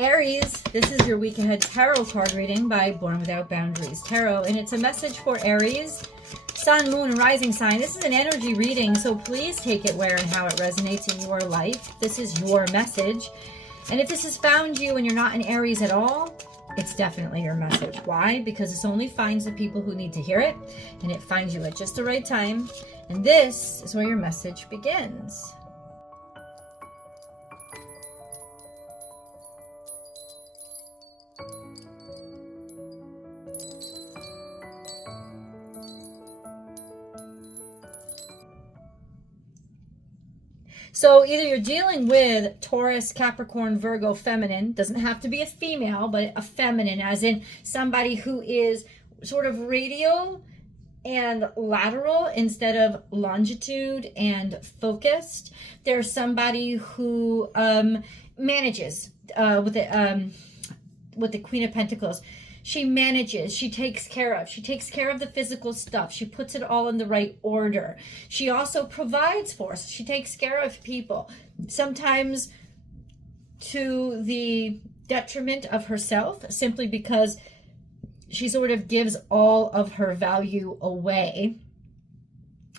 Aries, this is your week ahead tarot card reading by Born Without Boundaries Tarot, and it's a message for Aries, Sun, Moon, and Rising sign. This is an energy reading, so please take it where and how it resonates in your life. This is your message, and if this has found you and you're not in Aries at all, it's definitely your message. Why? Because this only finds the people who need to hear it, and it finds you at just the right time, and this is where your message begins. So either you're dealing with Taurus, Capricorn, Virgo, feminine. Doesn't have to be a female, but a feminine, as in somebody who is sort of radial and lateral instead of longitude and focused. There's somebody who manages with the Queen of Pentacles. She manages, she takes care of the physical stuff. She puts it all in the right order. She also provides for us. She takes care of people, sometimes to the detriment of herself, simply because she sort of gives all of her value away.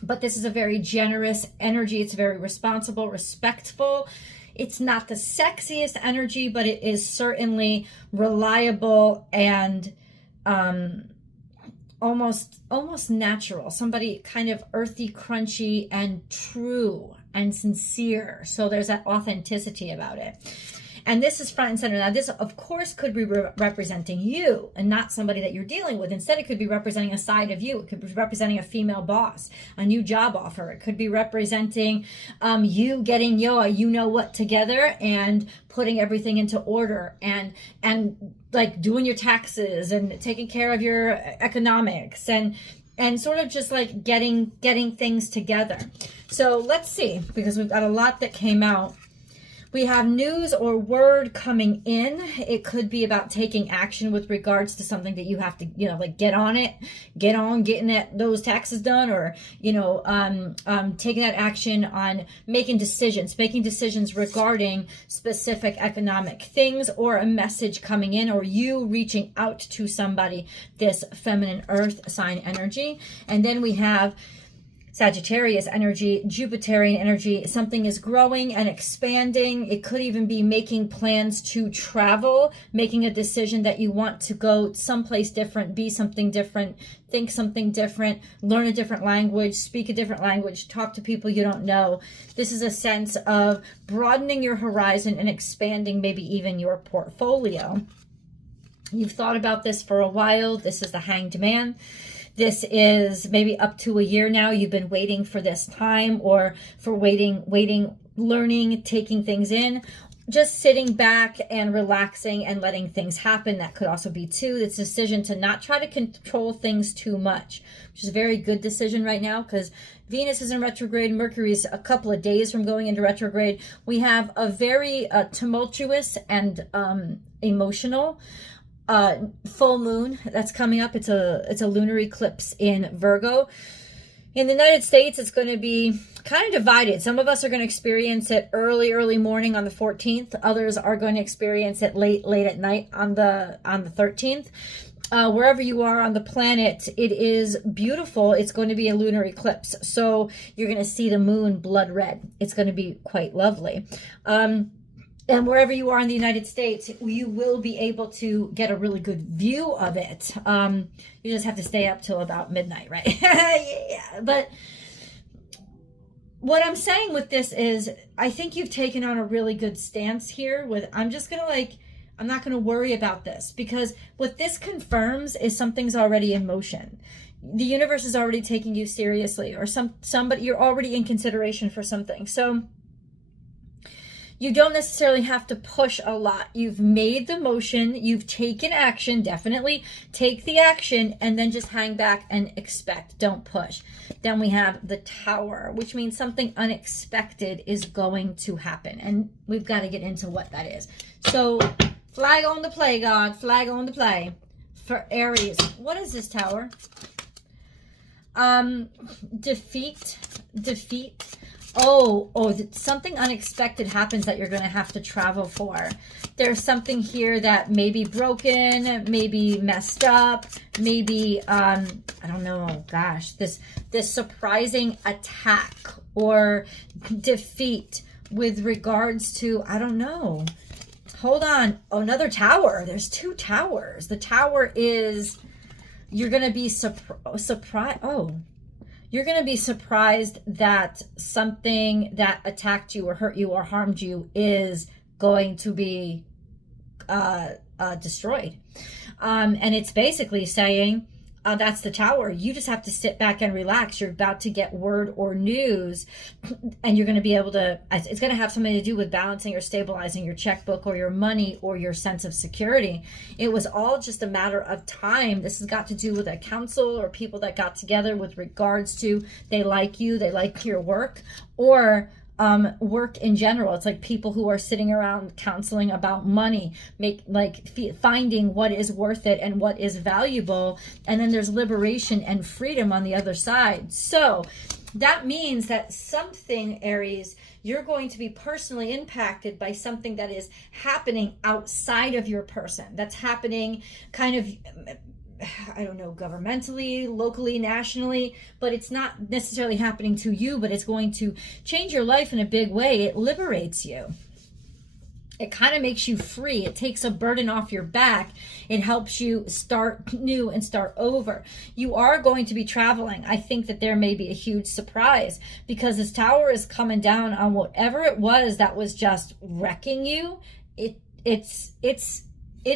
But this is a very generous energy. It's very responsible, respectful. It's not the sexiest energy, but it is certainly reliable and almost natural. Somebody kind of earthy, crunchy, and true and sincere. So there's that authenticity about it. And this is front and center. Now, this, of course, could be representing you and not somebody that you're dealing with. Instead, it could be representing a side of you. It could be representing a female boss, a new job offer. It could be representing you getting your you-know-what together and putting everything into order and like doing your taxes and taking care of your economics and sort of just like getting things together. So let's see, because we've got a lot that came out. We have news or word coming in. It could be about taking action with regards to something that you have to, like get on it, getting those taxes done, or, taking that action on making decisions regarding specific economic things, or a message coming in, or you reaching out to somebody, this feminine earth sign energy. And then we have Sagittarius energy, Jupiterian energy. Something is growing and expanding. It could even be making plans to travel, making a decision that you want to go someplace different, be something different, think something different, learn a different language, speak a different language, talk to people you don't know. This is a sense of broadening your horizon and expanding maybe even your portfolio. You've thought about this for a while. This is the Hanged Man. This is maybe up to a year now. You've been waiting for this time, or for waiting, learning, taking things in, just sitting back and relaxing and letting things happen. That could also be too this decision to not try to control things too much, which is a very good decision right now because Venus is in retrograde. Mercury is a couple of days from going into retrograde. We have a very tumultuous and emotional full moon that's coming up. It's a lunar eclipse in Virgo. In the United States, it's going to be kind of divided. Some of us are going to experience it early morning on the 14th. Others are going to experience it late at night on the 13th. Wherever you are on the planet, it is beautiful. It's going to be a lunar eclipse, so you're going to see the moon blood red. It's going to be quite lovely. And wherever you are in the United States, you will be able to get a really good view of it. You just have to stay up till about midnight, right? Yeah. But what I'm saying with this is, I think you've taken on a really good stance here with, I'm not going to worry about this, because what this confirms is something's already in motion. The universe is already taking you seriously, or somebody, you're already in consideration for something. So you don't necessarily have to push a lot. You've made the motion, you've taken action. Definitely take the action and then just hang back and expect. Don't push. Then we have the Tower, which means something unexpected is going to happen. And we've got to get into what that is. So flag on the play, God. Flag on the play. For Aries, what is this, Tower? Defeat. Something unexpected happens that you're going to have to travel for. There's something here that may be broken, maybe messed up, maybe, I don't know, gosh, this surprising attack or defeat with regards to, I don't know. Hold on. Oh, another tower. There's 2 towers. The tower is, you're going to be surprised. Oh, you're going to be surprised that something that attacked you or hurt you or harmed you is going to be destroyed. And it's basically saying, that's the tower. You just have to sit back and relax. You're about to get word or news, and you're going to be able to, it's going to have something to do with balancing or stabilizing your checkbook or your money or your sense of security. It was all just a matter of time. This has got to do with a council or people that got together with regards to, they like you, they like your work, or work in general. It's like people who are sitting around counseling about money, finding what is worth it and what is valuable. And then there's liberation and freedom on the other side. So that means that something, Aries, you're going to be personally impacted by something that is happening outside of your person. That's happening kind of, I don't know, governmentally, locally, nationally, but it's not necessarily happening to you, but it's going to change your life in a big way. It liberates you. It kind of makes you free. It takes a burden off your back. It helps you start new and start over. You are going to be traveling. I think that there may be a huge surprise because this tower is coming down on whatever it was that was just wrecking you. It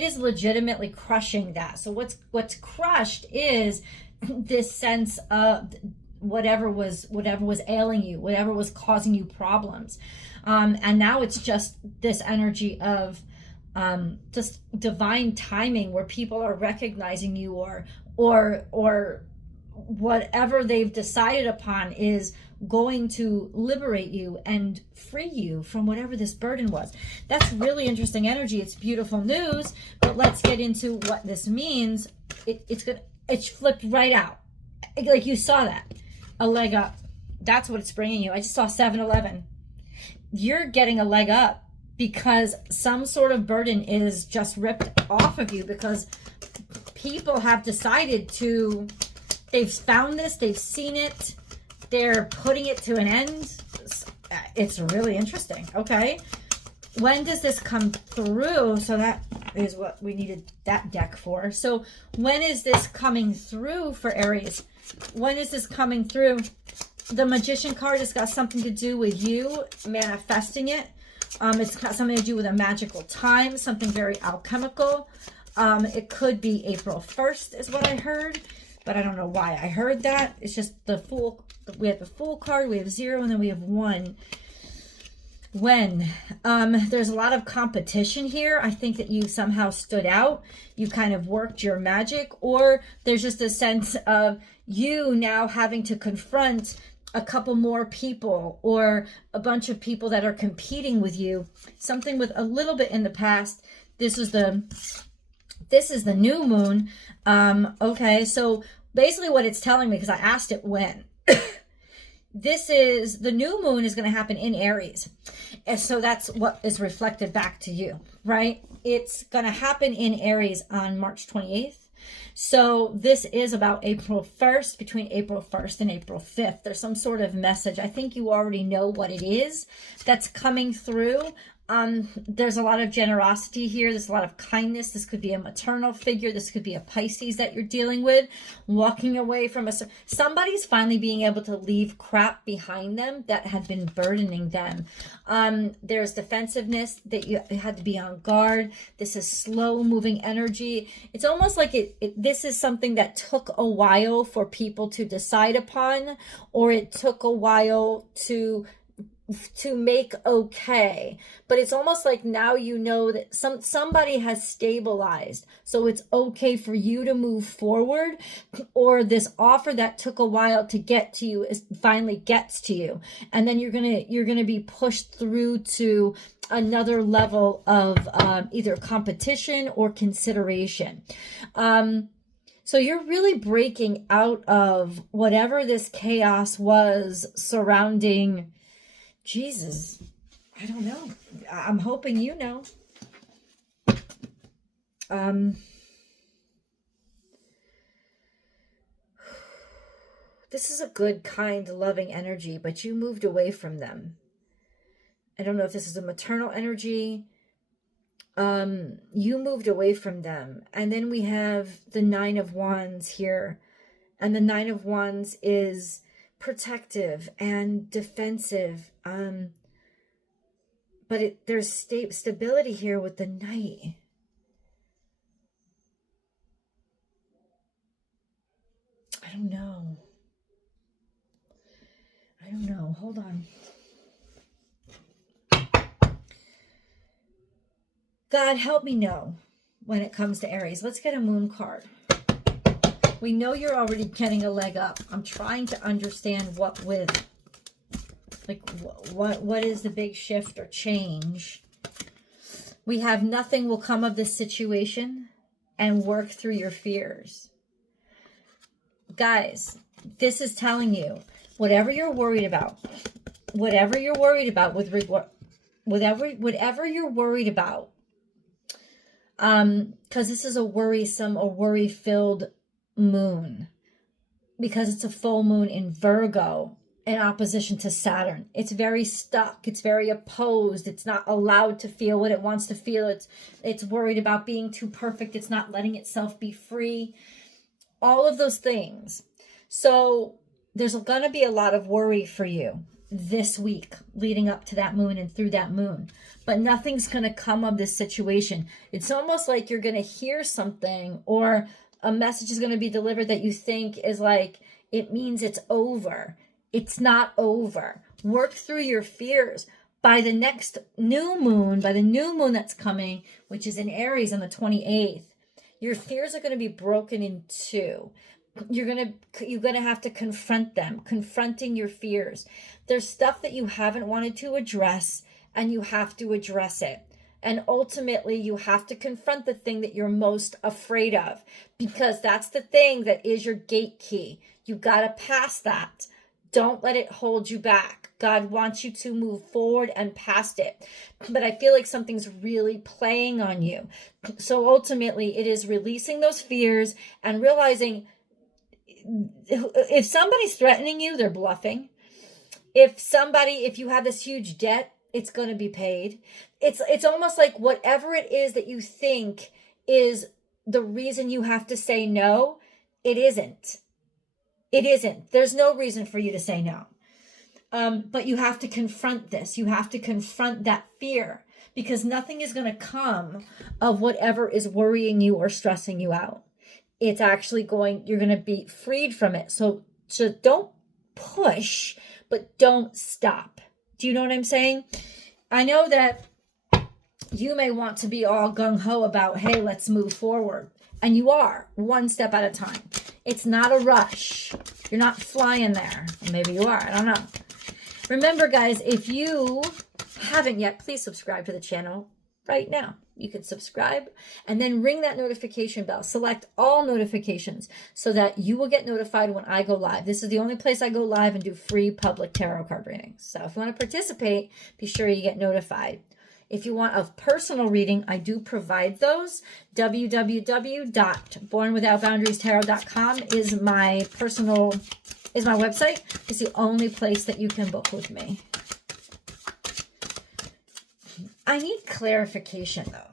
is legitimately crushing that. So what's crushed is this sense of whatever was ailing you, whatever was causing you problems. And now it's just this energy of just divine timing where people are recognizing you or whatever they've decided upon is going to liberate you and free you from whatever this burden was. That's really interesting energy. It's beautiful news, but let's get into what this means. It's flipped right out. Like you saw that. A leg up. That's what it's bringing you. I just saw 7-Eleven. You're getting a leg up because some sort of burden is just ripped off of you because people have decided to, they've found this, they've seen it, they're putting it to an end. It's really interesting. Okay. When does this come through? So that is what we needed that deck for. So when is this coming through for Aries? When is this coming through? The Magician card has got something to do with you manifesting it. It's got something to do with a magical time, something very alchemical. It could be April 1st is what I heard, but I don't know why I heard that. It's just the Fool. We have the Fool card, we have 0, and then we have 1. When there's a lot of competition here, I think that you somehow stood out, you kind of worked your magic, or there's just a sense of you now having to confront a couple more people or a bunch of people that are competing with you. Something with a little bit in the past. This is the new moon. Okay, so basically what it's telling me, because I asked it when. This is, the new moon is going to happen in Aries. And so that's what is reflected back to you, right? It's going to happen in Aries on March 28th. So this is about April 1st, between April 1st and April 5th. There's some sort of message. I think you already know what it is that's coming through. There's a lot of generosity here. There's a lot of kindness. This could be a maternal figure. This could be a Pisces that you're dealing with, walking away from somebody's finally being able to leave crap behind them that had been burdening them. There's defensiveness that you had to be on guard. This is slow moving energy. It's almost like this is something that took a while for people to decide upon, or it took a while to make okay, but it's almost like now you know that somebody has stabilized, so it's okay for you to move forward, or this offer that took a while to get to you is finally gets to you, and then you're gonna be pushed through to another level of either competition or consideration. So you're really breaking out of whatever this chaos was surrounding Jesus, I don't know. I'm hoping you know. This is a good, kind, loving energy, but you moved away from them. I don't know if this is a maternal energy. You moved away from them. And then we have the Nine of Wands here. And the Nine of Wands is protective and defensive. But there's stability here with the Knight. I don't know. Hold on. God, help me know when it comes to Aries. Let's get a moon card. We know you're already getting a leg up. I'm trying to understand what with, like, what is the big shift or change? We have nothing will come of this situation and work through your fears. Guys, this is telling you, whatever you're worried about with whatever you're worried about, because this is a worry-filled moon, because it's a full moon in Virgo in opposition to Saturn. It's very stuck. It's very opposed. It's not allowed to feel what it wants to feel. It's worried about being too perfect. It's not letting itself be free. All of those things. So there's going to be a lot of worry for you this week leading up to that moon and through that moon. But nothing's going to come of this situation. It's almost like you're going to hear something, or a message is going to be delivered that you think is like, it means it's over. It's not over. Work through your fears. By the next new moon, by the new moon that's coming, which is in Aries on the 28th, your fears are going to be broken in two. You're going to have to confront them, confronting your fears. There's stuff that you haven't wanted to address, and you have to address it. And ultimately, you have to confront the thing that you're most afraid of, because that's the thing that is your gate key. You got to pass that. Don't let it hold you back. God wants you to move forward and past it. But I feel like something's really playing on you. So ultimately, it is releasing those fears and realizing if somebody's threatening you, they're bluffing. If you have this huge debt, it's going to be paid. It's almost like whatever it is that you think is the reason you have to say no, it isn't. It isn't. There's no reason for you to say no. But you have to confront this. You have to confront that fear, because nothing is going to come of whatever is worrying you or stressing you out. It's actually you're going to be freed from it. So don't push, but don't stop. Do you know what I'm saying? I know that you may want to be all gung-ho about, hey, let's move forward. And you are, one step at a time. It's not a rush. You're not flying there. Maybe you are. I don't know. Remember, guys, if you haven't yet, please subscribe to the channel right now. You can subscribe and then ring that notification bell. Select all notifications so that you will get notified when I go live. This is the only place I go live and do free public tarot card readings. So if you want to participate, be sure you get notified. If you want a personal reading, I do provide those. www.bornwithoutboundariestarot.com is my website. It's the only place that you can book with me. I need clarification, though.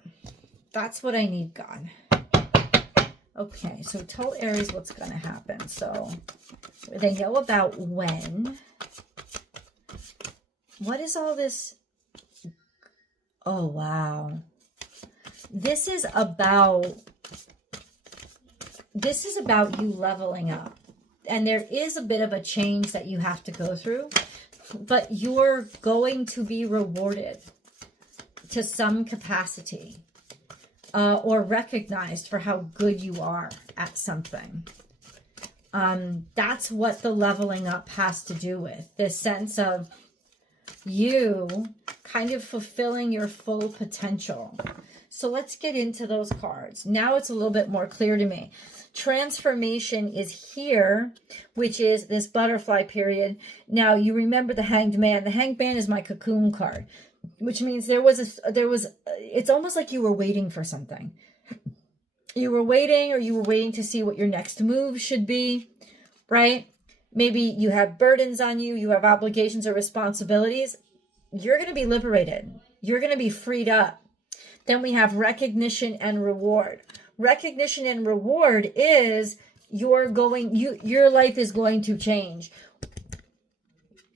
That's what I need, God. Okay, so tell Aries what's going to happen. So they know about when. What is all this? Oh, wow. This is about you leveling up. And there is a bit of a change that you have to go through, but you're going to be rewarded to some capacity, or recognized for how good you are at something. That's what the leveling up has to do with. This sense of you kind of fulfilling your full potential. So let's get into those cards. Now it's a little bit more clear to me. Transformation is here, which is this butterfly period. Now you remember the Hanged Man. The Hanged Man is my cocoon card, which means it's almost like you were waiting for something. You were waiting, or you were waiting to see what your next move should be, right? Maybe you have burdens on you, you have obligations or responsibilities. You're going to be liberated. You're going to be freed up. Then we have recognition and reward. Recognition and reward is your life is going to change.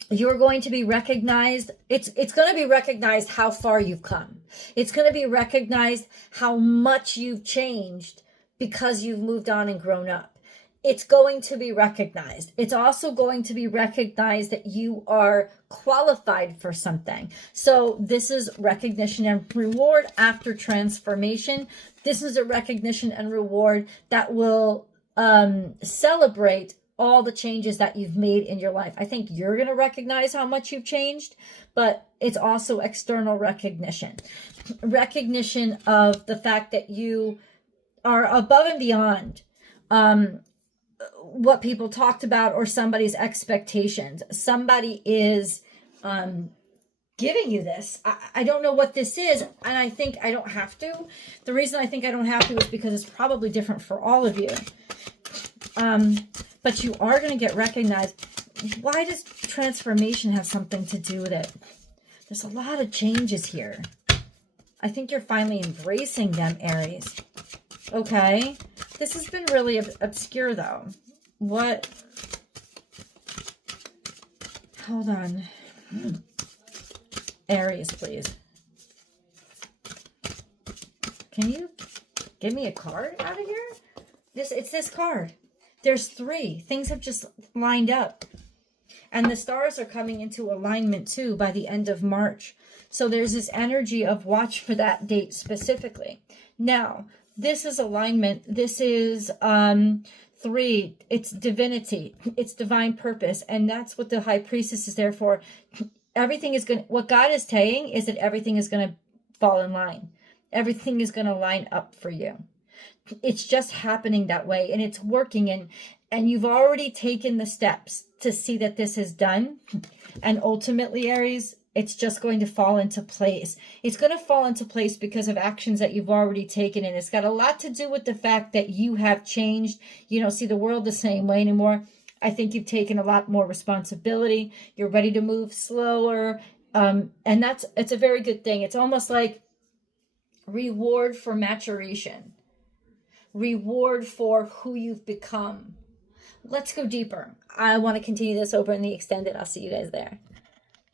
You're going to be recognized. It's going to be recognized how far you've come. It's going to be recognized how much you've changed because you've moved on and grown up. It's going to be recognized. It's also going to be recognized that you are qualified for something. So this is recognition and reward after transformation. This is a recognition and reward that will celebrate all the changes that you've made in your life. I think you're going to recognize how much you've changed, but it's also external recognition. Recognition of the fact that you are above and beyond what people talked about or somebody's expectations. Somebody is giving you this. I don't know what this is, and I think I don't have to. The reason I think I don't have to is because it's probably different for all of you. But you are going to get recognized. Why does transformation have something to do with it? There's a lot of changes here. I think you're finally embracing them, Aries. Okay. This has been really obscure, though. What? Hold on. Aries, please. Can you give me a card out of here? It's this card. There's 3. Things have just lined up. And the stars are coming into alignment, too, by the end of March. So there's this energy of watch for that date specifically. Now, this is alignment. This is 3. It's divinity. It's divine purpose. And that's what the high priestess is there for. Everything is going to, what God is saying is that everything is going to fall in line. Everything is going to line up for you. It's just happening that way, and it's working, and you've already taken the steps to see that this is done. And ultimately, Aries, it's just going to fall into place. It's going to fall into place because of actions that you've already taken, and it's got a lot to do with the fact that you have changed. You don't see the world the same way anymore. I think you've taken a lot more responsibility. You're ready to move slower, and it's a very good thing. It's almost like reward for maturation. Reward for who you've become. Let's go deeper. I want to continue this over in the extended. I'll see you guys there.